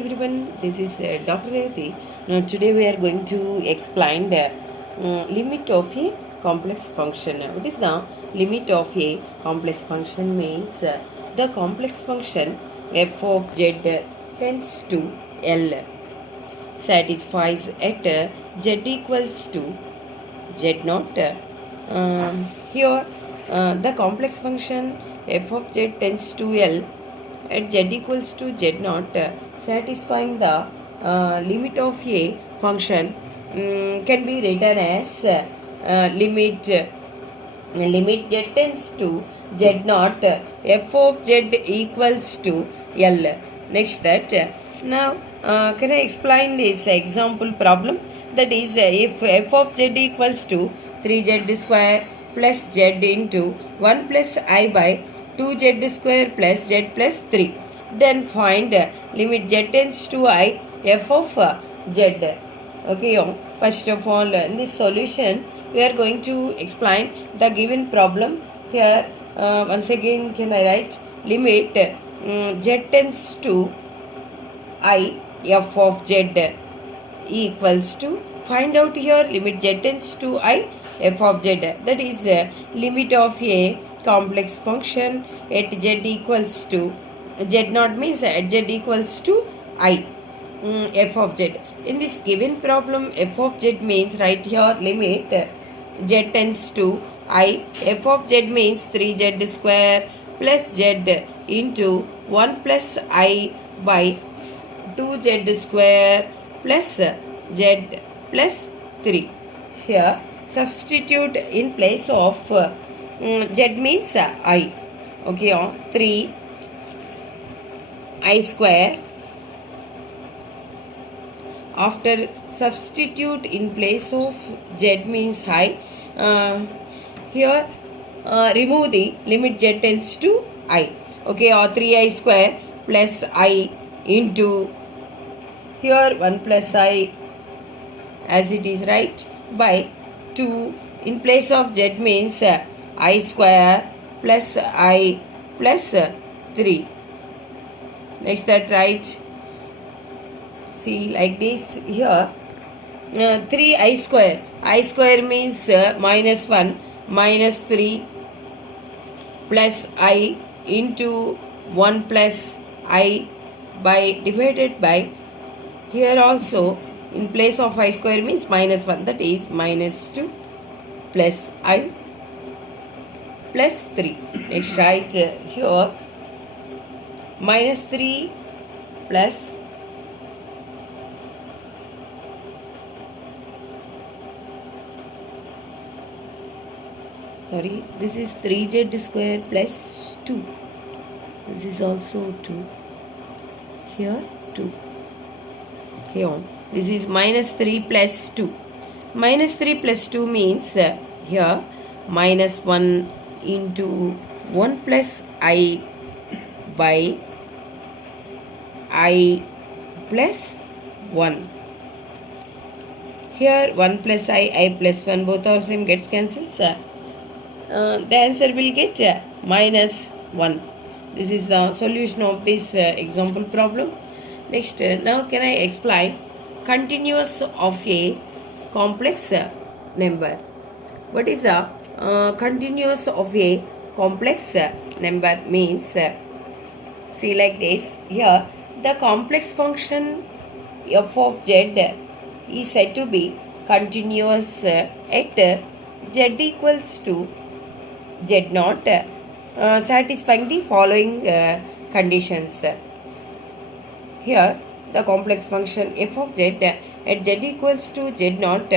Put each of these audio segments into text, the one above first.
Everyone, this is Dr. Revati. Now today we are going to explain the limit of a complex function. What is the limit of a complex function? Means the complex function f of z tends to L satisfies at z equals to z naught. Here the complex function f of z tends to L at z equals to z naught, satisfying the limit of a function can be written as limit z tends to z naught f of z equals to L. Next that now can I explain this example problem? That is, if f of z equals to 3z square plus z into 1 plus I by 2z square plus z plus 3, then find limit z tends to I f of z. Okay, first of all, in this solution we are going to explain the given problem. Here once again can I write limit z tends to I f of z equals to, find out here limit z tends to I f of z, that is limit of a complex function at z equals to z naught, means at z equals to I f of z. In this given problem, f of z means right here limit z tends to I f of z means 3z square plus z into 1 plus I by 2z square plus z plus 3. Here substitute in place of z means I. Okay, 3 I square. After substitute in place of z means I, here remove the limit z tends to I. Okay, or 3I square plus I into here 1 plus I as it is, right, by 2 in place of z means I square plus I plus 3. Next that right, see like this here 3I square. I square means minus 1 minus 3 plus I into 1 plus I by divided by, here also in place of I square means minus 1, that is minus 2 plus I plus 3. Next write here minus 3 plus this is 3z square plus 2. This is also 2. Here 2. Here this is minus 3 plus 2. Minus 3 plus 2 means here minus 1 into 1 plus I by I plus 1. Here 1 plus I plus 1, both are same, gets cancels. The answer will get minus 1. This is the solution of this example problem. Next, now can I explain continuous of a complex number? What is the continuous of a complex number means? See like this, here the complex function f of z is said to be continuous at z equals to z naught, satisfying the following conditions. Here the complex function f of z at z equals to z naught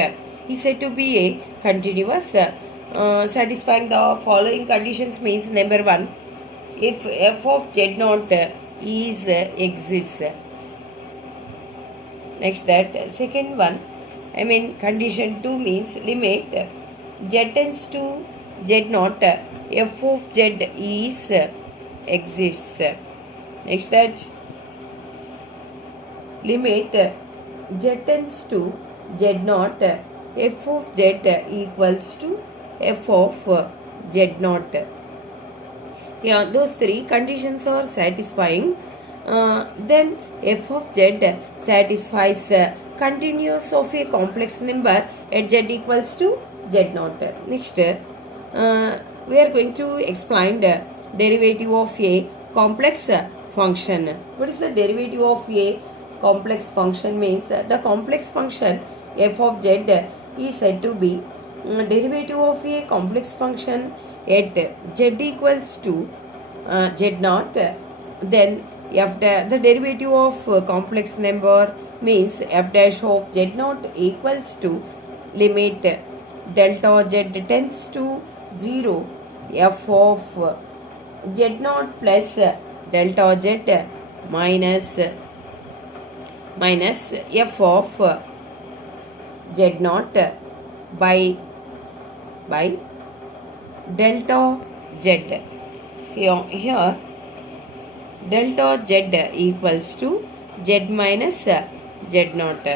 is said to be a continuous, satisfying the following conditions means, number 1, if f of z naught is exists. Next that second one, condition 2 means limit z tends to z naught f of z is exists. Next that limit z tends to z naught f of z equals to f of z naught. Yeah, those three conditions are satisfying then f of z satisfies continuous of a complex number at z equals to z naught. Next, we are going to explain the derivative of a complex function. What is the derivative of a complex function? Means the complex function f of z is said to be derivative of a complex function at z equals to z naught. Then the derivative of complex number means f dash of z naught equals to limit delta z tends to 0 f of z naught plus delta z minus f of z naught by delta z. Here delta z equals to z minus z naught.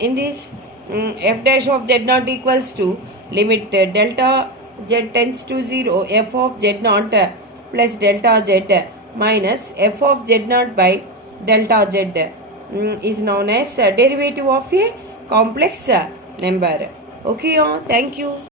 In this f dash of z naught equals to limit delta z tends to 0 f of z naught plus delta z minus f of z naught by delta z is known as derivative of a complex number. Okay, thank you.